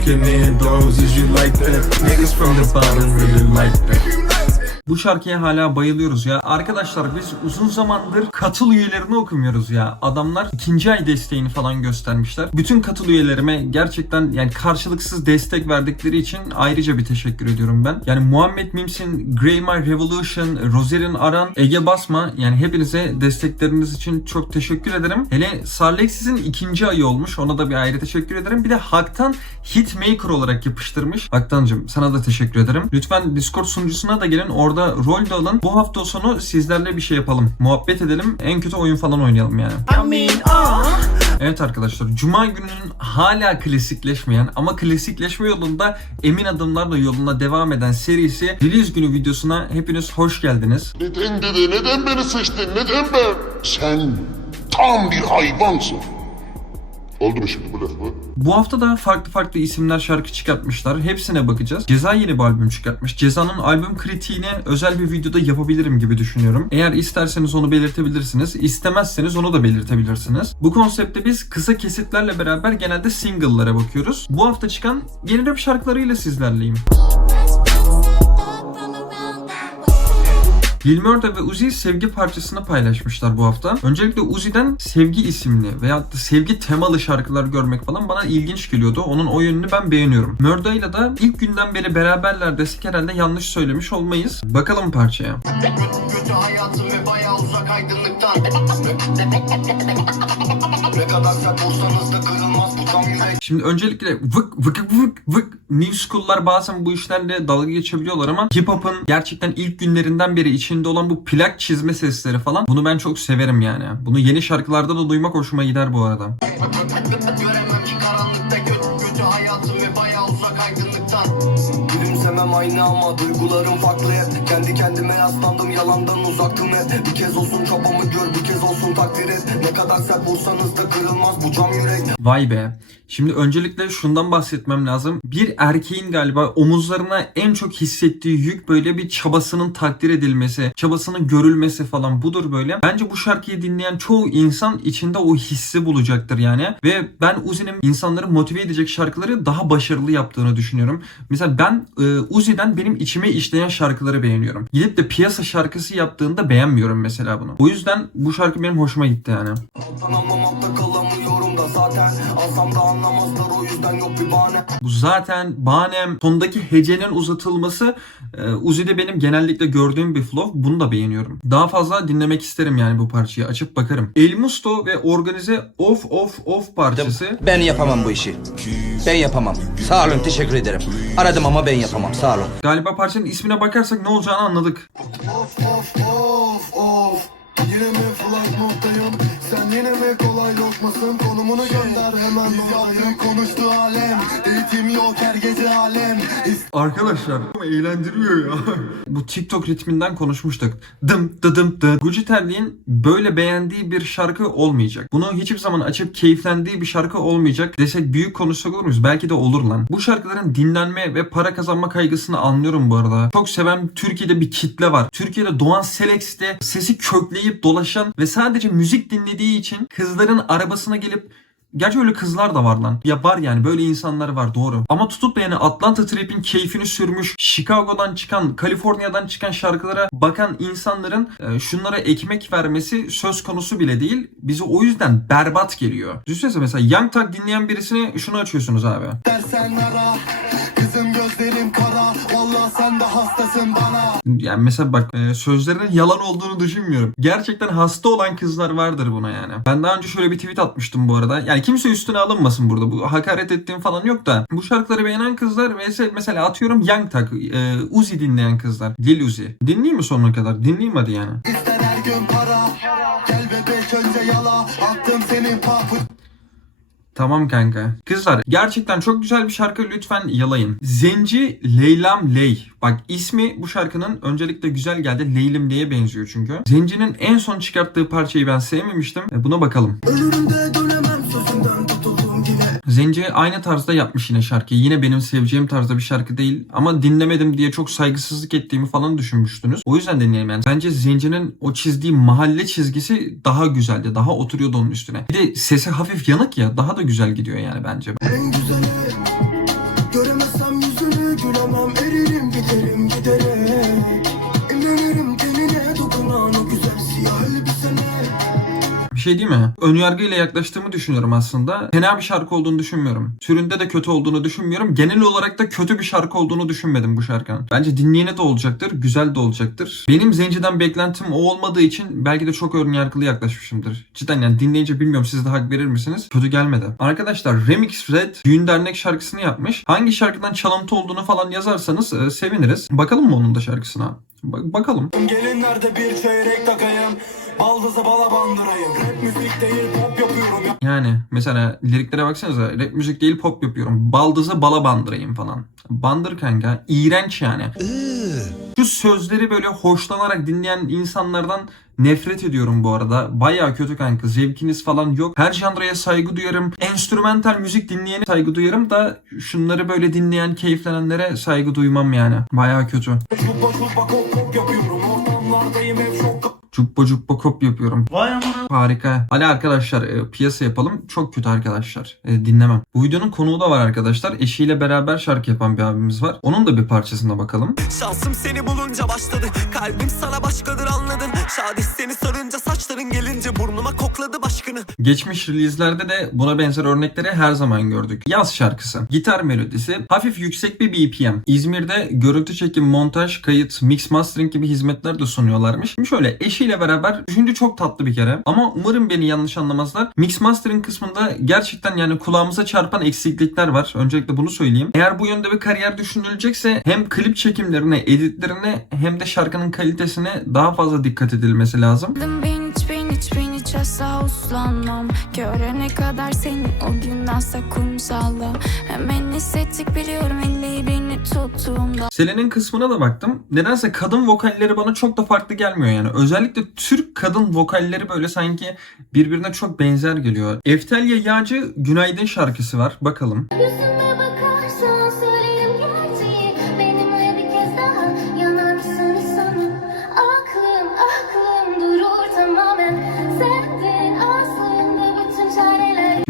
kicking in doors, is you like that? Niggas from the bottom really like that. Bu şarkıya hala bayılıyoruz ya. Arkadaşlar biz uzun zamandır katıl üyelerini okumuyoruz ya. Adamlar ikinci ay desteğini falan göstermişler. Bütün katıl üyelerime gerçekten yani karşılıksız destek verdikleri için ayrıca bir teşekkür ediyorum ben. Yani Muhammed Mims'in Grey My Revolution, Roser'in Aran, Ege Basma yani hepinize destekleriniz için çok teşekkür ederim. Hele Sarlexis'in ikinci ayı olmuş. Ona da bir ayrı teşekkür ederim. Bir de Hak'tan Hitmaker olarak yapıştırmış. Hak'tancım sana da teşekkür ederim. Lütfen Discord sunucusuna da gelin. Orada rol de alın. Bu hafta sonu sizlerle bir şey yapalım. Muhabbet edelim. En kötü oyun falan oynayalım yani. Evet arkadaşlar Cuma gününün hala klasikleşmeyen ama klasikleşme yolunda emin adımlarla yoluna devam eden serisi release günü videosuna hepiniz hoş geldiniz. Neden dede, neden beni seçtin, neden ben? Sen tam bir hayvansın. Oldu mu şimdi bu laf? Bu hafta da farklı farklı isimler şarkı çıkartmışlar. Hepsine bakacağız. Ceza yeni bir albüm çıkartmış. Ceza'nın albüm kritiğini özel bir videoda yapabilirim gibi düşünüyorum. Eğer isterseniz onu belirtebilirsiniz. İstemezseniz onu da belirtebilirsiniz. Bu konseptte biz kısa kesitlerle beraber genelde single'lara bakıyoruz. Bu hafta çıkan yeni rap şarkılarıyla sizlerleyim. Lil Murda ve Uzi sevgi parçasını paylaşmışlar bu hafta. Öncelikle Uzi'den sevgi isimli veya da sevgi temalı şarkılar görmek falan bana ilginç geliyordu. Onun o yönünü ben beğeniyorum. Murda ile de ilk günden beri beraberler desek herhalde yanlış söylemiş olmayız. Bakalım parçaya. Kötü hayatım ve bayağı uzak aydınlıktan Ne kadar sert olsanız da kırılmaz bu tam yürek Şimdi öncelikle vık vık vık vık New School'lar bazen bu işlerle dalga geçebiliyorlar ama hip hop'un gerçekten ilk günlerinden beri içinde olan bu plak çizme sesleri falan bunu ben çok severim yani. Bunu yeni şarkılarda da duymak hoşuma gider bu arada. Göremem ki karanlıkta kötü kötü hayatım ve bayağı uzak aydınlıktan Gülümsemem aynı ama duygularım farklı hep Kendi kendime yaslandım yalandan uzaktım hep Bir kez olsun çabamı gör bir kez olsun takdir et Ne kadar sert vursanız da kırılmaz bu cam yürek Vay be. Şimdi öncelikle şundan bahsetmem lazım. Bir erkeğin galiba omuzlarına en çok hissettiği yük böyle bir çabasının takdir edilmesi, çabasının görülmesi falan budur böyle. Bence bu şarkıyı dinleyen çoğu insan içinde o hissi bulacaktır yani. Ve ben Uzi'nin insanları motive edecek şarkıları daha başarılı yaptığını düşünüyorum. Mesela ben e, Uzi'den benim içime işleyen şarkıları beğeniyorum. Gidip de piyasa şarkısı yaptığında beğenmiyorum mesela bunu. O yüzden bu şarkı benim hoşuma gitti yani. Alttan anlamakta kalamıyorum da zaten Alsam da anlamazlar o yüzden yok bir bahane Bu zaten bahanem sondaki hecenin uzatılması e, Uzi'de benim genellikle gördüğüm bir flow. Bunu da beğeniyorum. Daha fazla dinlemek isterim yani bu parçayı. Açıp bakarım. El Musto ve organize Off Off Off parçası. Ben yapamam bu işi. Ben yapamam. Sağ olun teşekkür ederim. Aradım ama ben yapamam sağ olun. Galiba parçanın ismine bakarsak ne olacağını anladık. Of of of of Yine mi flight moddayım Sen yine mi kolay lokmasın Konumunu gönder hemen Biz yaptık konuştu alem Eğitim yok her gece alem Arkadaşlar eğlendiriyor ya. Bu TikTok ritminden konuşmuştuk. Dım dıdım dı. Gucci Terli'nin böyle beğendiği bir şarkı olmayacak. Bunu hiçbir zaman açıp keyiflendiği bir şarkı olmayacak desek büyük konuşsak olur muyuz? Belki de olur lan. Bu şarkıların dinlenme ve para kazanma kaygısını anlıyorum bu arada. Çok seven Türkiye'de bir kitle var. Türkiye'de Doğan Selex'te sesi kökleyip dolaşan ve sadece müzik dinlediği için kızların arabasına gelip Gerçi öyle kızlar da var lan. Ya var yani böyle insanlar var doğru. Ama tutup da yani Atlanta Trap'in keyfini sürmüş, Chicago'dan çıkan, Kaliforniya'dan çıkan şarkılara bakan insanların e, şunlara ekmek vermesi söz konusu bile değil. Bize o yüzden berbat geliyor. Düşünsene mesela Young Thug dinleyen birisine şunu açıyorsunuz abi. Dersen Kızım gözlerim kara Valla sen de hastasın bana Yani mesela bak e, sözlerinin yalan olduğunu düşünmüyorum. Gerçekten hasta olan kızlar vardır buna yani. Ben daha önce şöyle bir tweet atmıştım bu arada. Yani kimse üstüne alınmasın burada. Bu hakaret ettiğim falan yok da. Bu şarkıları beğenen kızlar mesela, mesela atıyorum Young Thug, e, Uzi dinleyen kızlar. Lil Uzi. Dinleyeyim mi sonuna kadar? Dinleyeyim hadi yani. İster her gün para Gel bebek önce yala Attım senin papı Tamam kanka. Kızlar gerçekten çok güzel bir şarkı lütfen yalayın. Zenci Leylam Ley. Bak ismi bu şarkının öncelikle güzel geldi. Leylim Ley'e benziyor çünkü. Zenci'nin en son çıkarttığı parçayı ben sevmemiştim. E, Buna bakalım. Ölümde Zenci aynı tarzda yapmış yine şarkıyı. Yine benim seveceğim tarzda bir şarkı değil. Ama dinlemedim diye çok saygısızlık ettiğimi falan düşünmüştünüz. O yüzden dinleyelim yani. Bence Zenci'nin o çizdiği mahalle çizgisi daha güzeldi. Daha oturuyordu onun üstüne. Bir de sesi hafif yanık ya. Daha da güzel gidiyor yani bence. En güzeli Bir şey değil mi? Önyargıyla yaklaştığımı düşünüyorum aslında. Fena bir şarkı olduğunu düşünmüyorum. Türünde de kötü olduğunu düşünmüyorum. Genel olarak da kötü bir şarkı olduğunu düşünmedim bu şarkının. Bence dinleyene de olacaktır. Güzel de olacaktır. Benim Zenci'den beklentim o olmadığı için belki de çok önyargılı yaklaşmışımdır. Cidden yani dinleyince bilmiyorum siz de hak verir misiniz? Kötü gelmedi. Arkadaşlar Remix Red düğün dernek şarkısını yapmış. Hangi şarkıdan çalıntı olduğunu falan yazarsanız e, seviniriz. Bakalım mı onun da şarkısına? Ba- bakalım. Gelinlerde bir çeyrek takayım Baldızı bala bandırayım Rap müzik değil pop yapıyorum ya Yani mesela liriklere baksanıza rap müzik değil pop yapıyorum. Baldızı bala bandırayım falan. Bandır kanka. iğrenç yani. Şu sözleri böyle hoşlanarak dinleyen insanlardan nefret ediyorum bu arada. Baya kötü kanka. Zevkiniz falan yok. Her janraya saygı duyarım. Enstrümantal müzik dinleyene saygı duyarım da şunları böyle dinleyen, keyiflenenlere saygı duymam yani. Baya kötü. Şupa şupa kop yapıyorum kop yapıyorum. Harika. Hadi arkadaşlar e, piyasa yapalım. Çok kötü arkadaşlar. E, dinlemem. Bu videonun konuğu da var arkadaşlar. Eşiyle beraber şarkı yapan bir abimiz var. Onun da bir parçasına bakalım. Şansım seni bulunca başladı Kalbim sana başkadır anladın Şadi seni sarınca saçların gelince Burnuma kokladı başkını Geçmiş release'lerde de buna benzer örnekleri her zaman gördük. Yaz şarkısı. Gitar melodisi. Hafif yüksek bir BPM. İzmir'de görüntü çekim, montaj, kayıt, mix mastering gibi hizmetler de sunuyorlarmış. Şimdi şöyle eşiyle beraber düşünce çok tatlı bir kere. Ama umarım beni yanlış anlamazlar. Mix mastering kısmında gerçekten yani kulağımıza çarpan eksiklikler var. Öncelikle bunu söyleyeyim. Eğer bu yönde bir kariyer düşünülecekse hem klip çekimlerine, editlerine hem de şarkının kalitesine daha fazla dikkat edilmesi lazım. Ben hiç ben hiç ben hiç asla uslanmam Görene kadar senin o gün asla kumsalda Hemen hissettik biliyorum ellerini tuttuğumda Selen'in kısmına da baktım. Nedense kadın vokalleri bana çok da farklı gelmiyor yani. Özellikle Türk kadın vokalleri böyle sanki birbirine çok benzer geliyor. Eftelya Yağcı Günaydın şarkısı var. Bakalım. Yüzüme bakarsan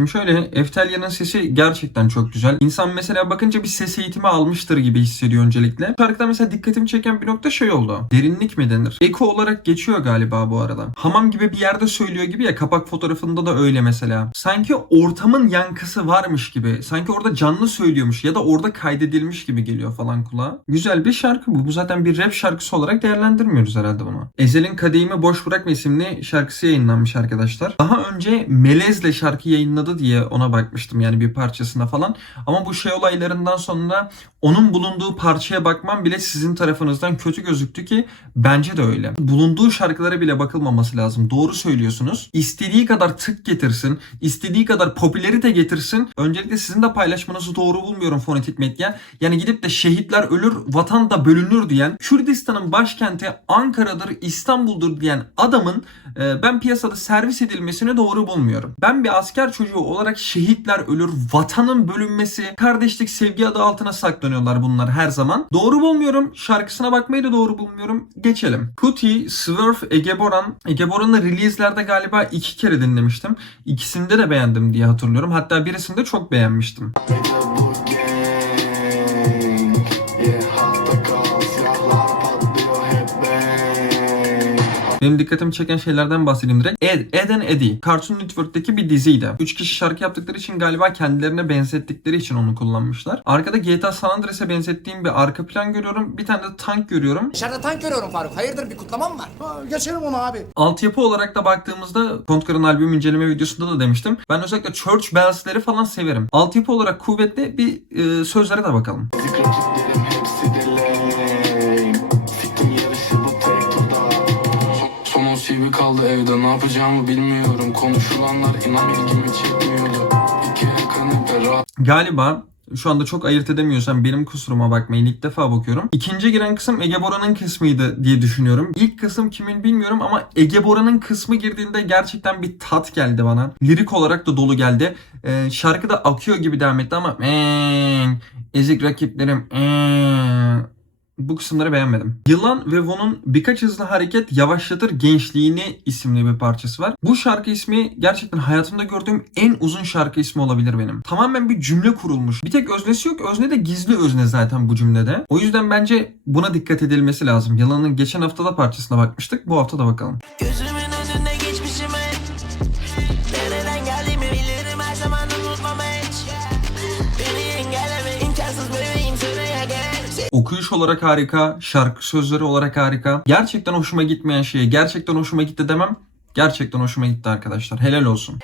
Şimdi şöyle Eftelya'nın sesi gerçekten çok güzel. İnsan mesela bakınca bir ses eğitimi almıştır gibi hissediyor öncelikle. Şarkıda mesela dikkatimi çeken bir nokta şey oldu. Derinlik mi denir? Eko olarak geçiyor galiba bu arada. Hamam gibi bir yerde söylüyor gibi ya kapak fotoğrafında da öyle mesela. Sanki ortamın yankısı varmış gibi. Sanki orada canlı söylüyormuş ya da orada kaydedilmiş gibi geliyor falan kulağa. Güzel bir şarkı bu. Bu zaten bir rap şarkısı olarak değerlendirmiyoruz herhalde bunu. Ezel'in Kadehimi Boş Bırakma isimli şarkısı yayınlanmış arkadaşlar. Daha önce Melez'le şarkı yayınladı diye ona bakmıştım yani bir parçasına falan. Ama bu şey olaylarından sonra onun bulunduğu parçaya bakmam bile sizin tarafınızdan kötü gözüktü ki bence de öyle. Bulunduğu şarkılara bile bakılmaması lazım. Doğru söylüyorsunuz. İstediği kadar tık getirsin, istediği kadar popülerite getirsin. Öncelikle sizin de paylaşmanızı doğru bulmuyorum fonetik medya. Yani gidip de şehitler ölür, vatan da bölünür diyen, Kürdistan'ın başkenti Ankara'dır, İstanbul'dur diyen adamın e, ben piyasada servis edilmesini doğru bulmuyorum. Ben bir asker çocuğu olarak şehitler ölür, vatanın bölünmesi, kardeşlik, sevgi adı altına saklanıyorlar bunlar her zaman. Doğru bulmuyorum. Şarkısına bakmayı da doğru bulmuyorum. Geçelim. Kuti, Swerve, Ege Boran. Ege Boran'ı release'lerde galiba iki kere dinlemiştim. İkisinde de beğendim diye hatırlıyorum. Hatta birisinde çok beğenmiştim. Benim dikkatimi çeken şeylerden bahsedeyim direkt. Ed, Ed and Eddie. Cartoon Network'teki bir diziydi. 3 kişi şarkı yaptıkları için galiba kendilerine benzettikleri için onu kullanmışlar. Arkada GTA San Andreas'e benzettiğim bir arka plan görüyorum. Bir tane de tank görüyorum. Dışarıda tank görüyorum Faruk. Hayırdır bir kutlama mı var? Geçelim onu abi Altyapı olarak da baktığımızda Kontkar'ın albüm inceleme videosunda da demiştim. Ben özellikle Church Bells'leri falan severim. Altyapı olarak kuvvetli bir e, sözlere de bakalım. Yapacağımı bilmiyorum Konuşulanlar inan ilgimi çekmiyordu İki kanı rahat Galiba şu anda çok ayırt edemiyorsam benim kusuruma bakmayın ilk defa bakıyorum. İkinci giren kısım Ege Bora'nın kısmıydı diye düşünüyorum. İlk kısım kimin bilmiyorum ama Ege Bora'nın kısmı girdiğinde gerçekten bir tat geldi bana. Lirik olarak da dolu geldi. Ee, şarkı da akıyor gibi devam etti ama "Eee, ezik rakiplerim eee." Bu kısımları beğenmedim. Yılan ve Von'un Birkaç Hızlı Hareket Yavaşlatır Gençliğini isimli bir parçası var. Bu şarkı ismi gerçekten hayatımda gördüğüm en uzun şarkı ismi olabilir benim. Tamamen bir cümle kurulmuş. Bir tek öznesi yok. Özne de gizli özne zaten bu cümlede. O yüzden bence buna dikkat edilmesi lazım. Yılan'ın geçen haftada parçasına bakmıştık. Bu hafta da bakalım. Gözümün Okuyuş olarak harika, şarkı sözleri olarak harika. Gerçekten hoşuma gitmeyen şeyi gerçekten hoşuma gitti demem. Gerçekten hoşuma gitti arkadaşlar. Helal olsun.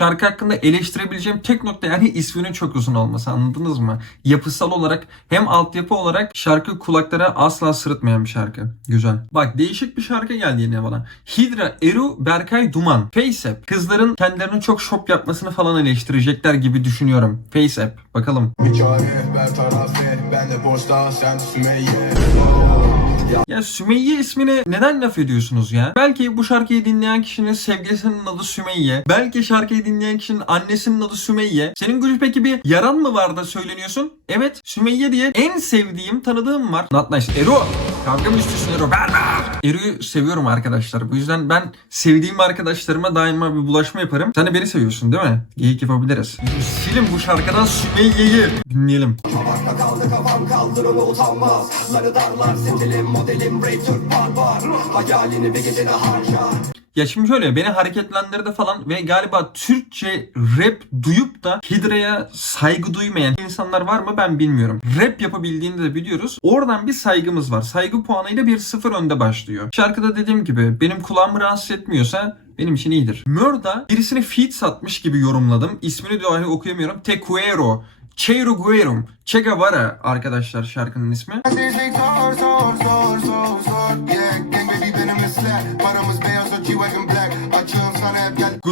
Şarkı hakkında eleştirebileceğim tek nokta yani isminin çok uzun olması anladınız mı? Yapısal olarak hem altyapı olarak şarkı kulaklara asla sırıtmayan bir şarkı. Güzel. Bak değişik bir şarkı geldi yine bana. Hidra, Eru, Berkay, Duman. FaceApp. Kızların kendilerinin çok şop yapmasını falan eleştirecekler gibi düşünüyorum. FaceApp. Bakalım. Ya Sümeyye ismine neden laf ediyorsunuz ya? Belki bu şarkıyı dinleyen kişinin sevgilisinin adı Sümeyye. Belki şarkıyı dinleyen kişinin annesinin adı Sümeyye. Senin Gülü peki bir yaran mı var da söyleniyorsun? Evet Sümeyye diye en sevdiğim tanıdığım var. Not nice. Eru! Kavga mı Eru? Ver ver! Eru'yu seviyorum arkadaşlar. Bu yüzden ben sevdiğim arkadaşlarıma daima bir bulaşma yaparım. Sen de beni seviyorsun değil mi? Geyik yapabiliriz. Silin bu şarkıdan Sümeyye'yi. Dinleyelim. Ya şimdi şöyle beni hareketlendirdi falan ve galiba Türkçe rap duyup da Hidra'ya saygı duymayan insanlar var mı ben bilmiyorum. Rap yapabildiğini de biliyoruz. Oradan bir saygımız var. Saygı puanıyla 1-0 önde başlıyor. Şarkıda dediğim gibi benim kulağımı rahatsız etmiyorsa benim için iyidir. Mörda birisini feed satmış gibi yorumladım. İsmini dahi okuyamıyorum. Tequero. Cheiro Guerum. Che Guevara arkadaşlar şarkının ismi.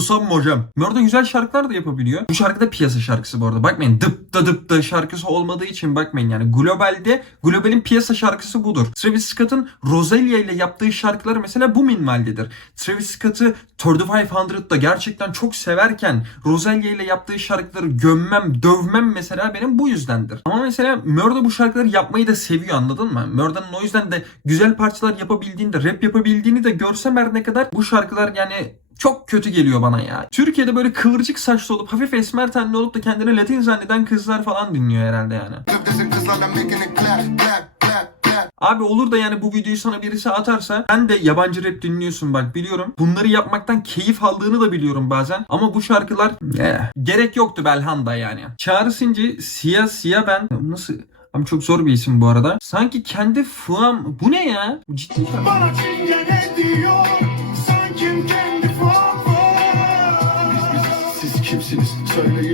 Gusam hocam. Mörda güzel şarkılar da yapabiliyor. Bu şarkı da piyasa şarkısı bu arada. Bakmayın dıp da dıp da şarkısı olmadığı için bakmayın yani. Globalde globalin piyasa şarkısı budur. Travis Scott'ın Rosalia ile yaptığı şarkılar mesela bu minvaldedir. Travis Scott'ı 3500'da gerçekten çok severken Rosalia ile yaptığı şarkıları gömmem, dövmem mesela benim bu yüzdendir. Ama mesela Mörda bu şarkıları yapmayı da seviyor anladın mı? Mörda'nın o yüzden de güzel parçalar yapabildiğini de rap yapabildiğini de görsem her ne kadar bu şarkılar yani çok kötü geliyor bana ya. Türkiye'de böyle kıvırcık saçlı olup hafif esmer tenli olup da kendini Latin zanneden kızlar falan dinliyor herhalde yani. Abi olur da yani bu videoyu sana birisi atarsa ben de yabancı rap dinliyorsun bak biliyorum. Bunları yapmaktan keyif aldığını da biliyorum bazen. Ama bu şarkılar eh, gerek yoktu Belhanda yani. Çağrı Sinci, Siyah Siyah ben nasıl... Ama çok zor bir isim bu arada. Sanki kendi fıam... Bu ne ya? Ciddi şarkı. Bana diyor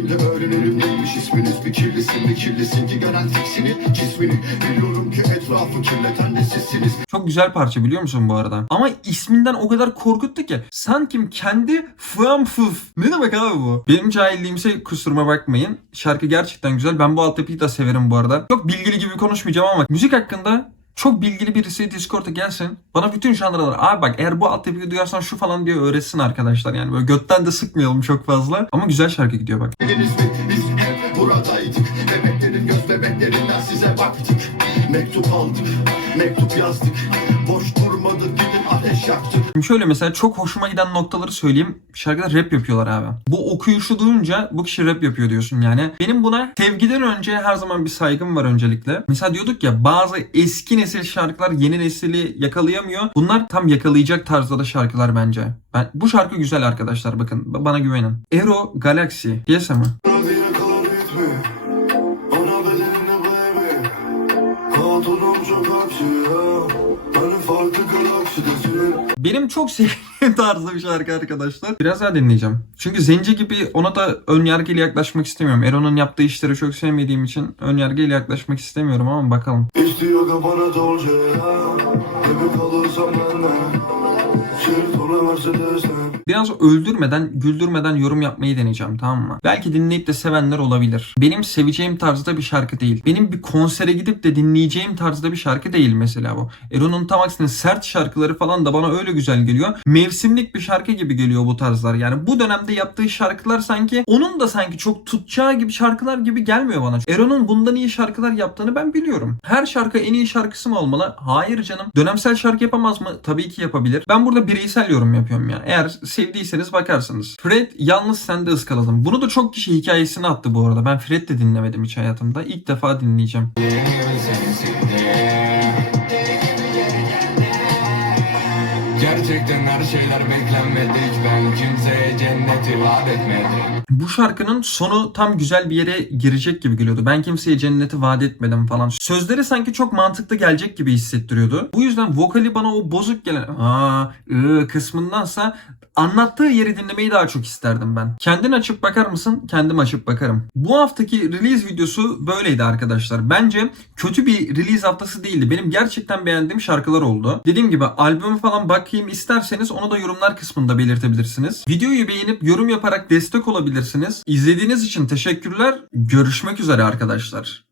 Söyleyin de öğrenelim neymiş isminiz Bir kirlisin bir kirlisin ki gören tiksini Cismini biliyorum ki etrafı kirleten de sizsiniz Çok güzel parça biliyor musun bu arada? Ama isminden o kadar korkuttu ki. Sanki kendi fıam fıf. Ne demek abi bu? Benim cahilliğimse kusuruma bakmayın. Şarkı gerçekten güzel. Ben bu altyapıyı da severim bu arada. Çok bilgili gibi konuşmayacağım ama müzik hakkında çok bilgili birisi Discord'a gelsin. Bana bütün janralar abi bak eğer bu altyapıyı duyarsan şu falan diye öğretsin arkadaşlar. Yani böyle götten de sıkmayalım çok fazla. Ama güzel şarkı gidiyor bak. Buradaydık Bebeklerin göz bebeklerinden size baktık Mektup aldık, mektup yazdık Boş durmadık gidin şöyle mesela çok hoşuma giden noktaları söyleyeyim. Şarkıda rap yapıyorlar abi. Bu okuyuşu duyunca bu kişi rap yapıyor diyorsun yani. Benim buna sevgiden önce her zaman bir saygım var öncelikle. Mesela diyorduk ya bazı eski nesil şarkılar yeni nesili yakalayamıyor. Bunlar tam yakalayacak tarzda da şarkılar bence. Ben, bu şarkı güzel arkadaşlar bakın ba- bana güvenin. Ero Galaxy. Piyasa mı? Benim çok sevdiğim tarzda bir şarkı arkadaşlar. Biraz daha dinleyeceğim. Çünkü Zenci gibi ona da ön yargıyla yaklaşmak istemiyorum. Ero'nun yaptığı işleri çok sevmediğim için ön yargıyla yaklaşmak istemiyorum ama bakalım. İstiyor kafana dolce Gibi kalırsam benden Biraz öldürmeden, güldürmeden yorum yapmayı deneyeceğim tamam mı? Belki dinleyip de sevenler olabilir. Benim seveceğim tarzda bir şarkı değil. Benim bir konsere gidip de dinleyeceğim tarzda bir şarkı değil mesela bu. Ero'nun tam aksine sert şarkıları falan da bana öyle güzel geliyor. Mevsimlik bir şarkı gibi geliyor bu tarzlar. Yani bu dönemde yaptığı şarkılar sanki onun da sanki çok tutacağı gibi şarkılar gibi gelmiyor bana. Ero'nun bundan iyi şarkılar yaptığını ben biliyorum. Her şarkı en iyi şarkısı mı olmalı? Hayır canım. Dönemsel şarkı yapamaz mı? Tabii ki yapabilir. Ben burada bireysel yorum yapıyorum ya. Eğer sevdiyseniz bakarsınız. Fred yalnız sende ıskaladım. Bunu da çok kişi hikayesini attı bu arada. Ben Fred de dinlemedim hiç hayatımda. İlk defa dinleyeceğim. Gerçekten her şeyler beklenmedik Ben kimseye cenneti vaat etmedim Bu şarkının sonu tam güzel bir yere girecek gibi geliyordu. Ben kimseye cenneti vaat etmedim falan. Sözleri sanki çok mantıklı gelecek gibi hissettiriyordu. Bu yüzden vokali bana o bozuk gelen aa ı kısmındansa anlattığı yeri dinlemeyi daha çok isterdim ben. Kendin açıp bakar mısın? Kendim açıp bakarım. Bu haftaki release videosu böyleydi arkadaşlar. Bence kötü bir release haftası değildi. Benim gerçekten beğendiğim şarkılar oldu. Dediğim gibi albüme falan bakayım isterseniz onu da yorumlar kısmında belirtebilirsiniz. Videoyu beğenip yorum yaparak destek olabilirsiniz. İzlediğiniz için teşekkürler. Görüşmek üzere arkadaşlar.